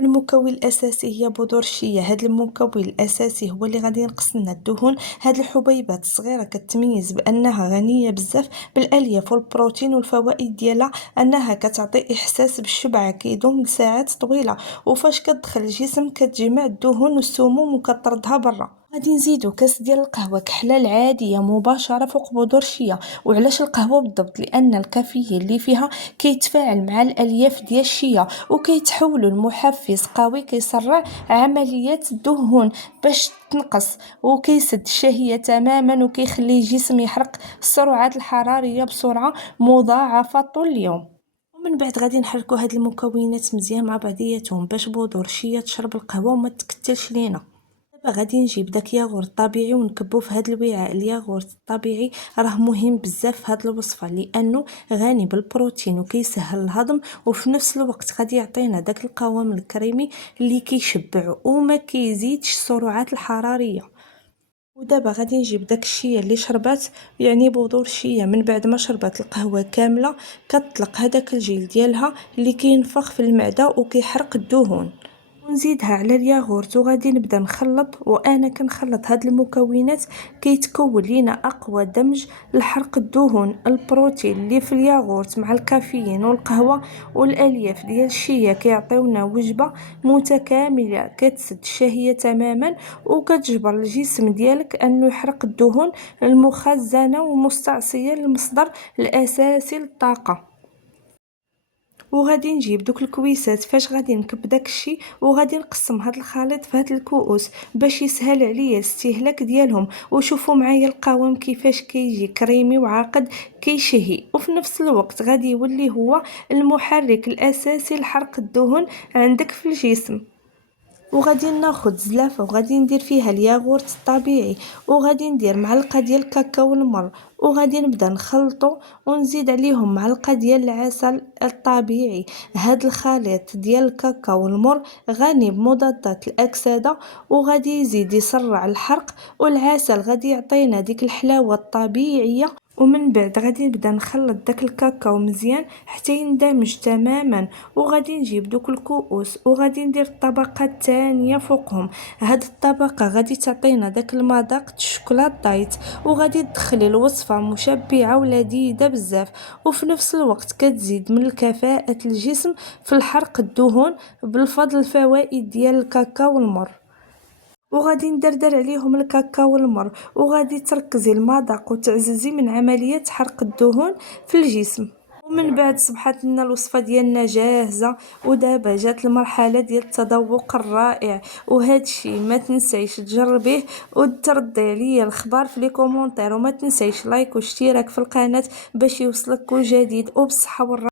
المكون الاساسي هي بذور الشيا. هذا المكون الاساسي هو اللي غادي ينقص لنا الدهون. هذه الحبيبات الصغيره كتميز بانها غنيه بزاف بالالياف والبروتين، والفوائد ديالها انها كتعطي احساس بالشبع كيدوم لساعات طويله، وفاش كتدخل الجسم كتجمع الدهون والسموم وكطردها برا. غادي نزيدو كاس ديال القهوه كحله العاديه مباشره فوق بذور الشيا. وعلاش القهوه بالضبط؟ لان الكافيين اللي فيها كيتفاعل مع الالياف ديال الشيا وكيتحولوا لمحفز قوي كيسرع عمليات الدهون باش تنقص، وكيسد الشهيه تماما، وكيخلي الجسم يحرق السعرات الحراريه بسرعه مضاعفه طول اليوم. ومن بعد غادي نحركوا هاد المكونات مزيان مع بعضياتهم باش بذور الشيا تشرب القهوه وما تكتلش لينا. دابا غادي نجيب داك ياغورت طبيعي ونكبو في هاد الوعاء. الياغورت الطبيعي راه مهم بزاف في هاد الوصفه لانه غني بالبروتين وكيسهل الهضم، وفي نفس الوقت غادي يعطينا داك القوام الكريمي اللي كيشبع وما كيزيدش السعرات الحراريه. ودابا غادي نجيب داك الشيا اللي شربات، يعني بذور الشيا من بعد ما شربات القهوه كامله كتطلق هذاك الجيل ديالها اللي كينفخ في المعده وكيحرق الدهون، ونزيدها على الياغورت وغادي نبدا نخلط. وانا كنخلط هاد المكونات كيتكون لينا اقوى دمج لحرق الدهون. البروتين اللي في الياغورت مع الكافيين والقهوه والالياف ديال الشيا كيعطيونا وجبه متكامله كتسد الشهيه تماما وكتجبر الجسم ديالك انه يحرق الدهون المخزنه ومستعصيه للمصدر الاساسي للطاقه. وغادي نجيب دوك الكويسات فاش غادي نكب داكشي وغادي نقسم هاد الخليط في هاد الكؤوس باش يسهل عليا الاستهلاك ديالهم. وشوفوا معايا القوام كيفاش كيجي كريمي وعاقد كيشهي، وفي نفس الوقت غادي يولي هو المحرك الاساسي لحرق الدهون عندك في الجسم. وغادي ناخد زلافه وغادي ندير فيها الياغورت الطبيعي، وغادي ندير معلقه ديال الكاكاو المر، وغادي نبدا نخلطو ونزيد عليهم معلقه ديال العسل الطبيعي. هاد الخليط ديال الكاكاو المر غني بمضادات الاكسده وغادي يزيد يسرع الحرق، والعسل غادي يعطينا ديك الحلاوه الطبيعيه. ومن بعد غادي نبدا نخلط داك الكاكاو مزيان حتى يندمج تماما. وغادي نجيب دوك الكؤوس وغادي ندير الطبقه الثانيه فوقهم. هاد الطبقه غادي تعطينا داك المذاق الشوكولاتايت، وغادي تدخلي الوصفه مشبعه ولذيذه بزاف، وفي نفس الوقت كتزيد من الكفاءه الجسم في الحرق الدهون بالفضل الفوائد ديال الكاكاو المر. وغادي ندردر عليهم الكاكاو المر، وغادي تركزي المذاق وتعززي من عملية حرق الدهون في الجسم. ومن بعد صبحت لنا الوصفه ديالنا جاهزه، ودابا جات المرحله ديال التذوق الرائع. وهذا الشيء ما تنسيش تجربيه وتردي عليا الخبر في لي كومونتير، وما تنسيش لايك واشتراك في القناه باش يوصلك كل جديد، وبصحه والراحه.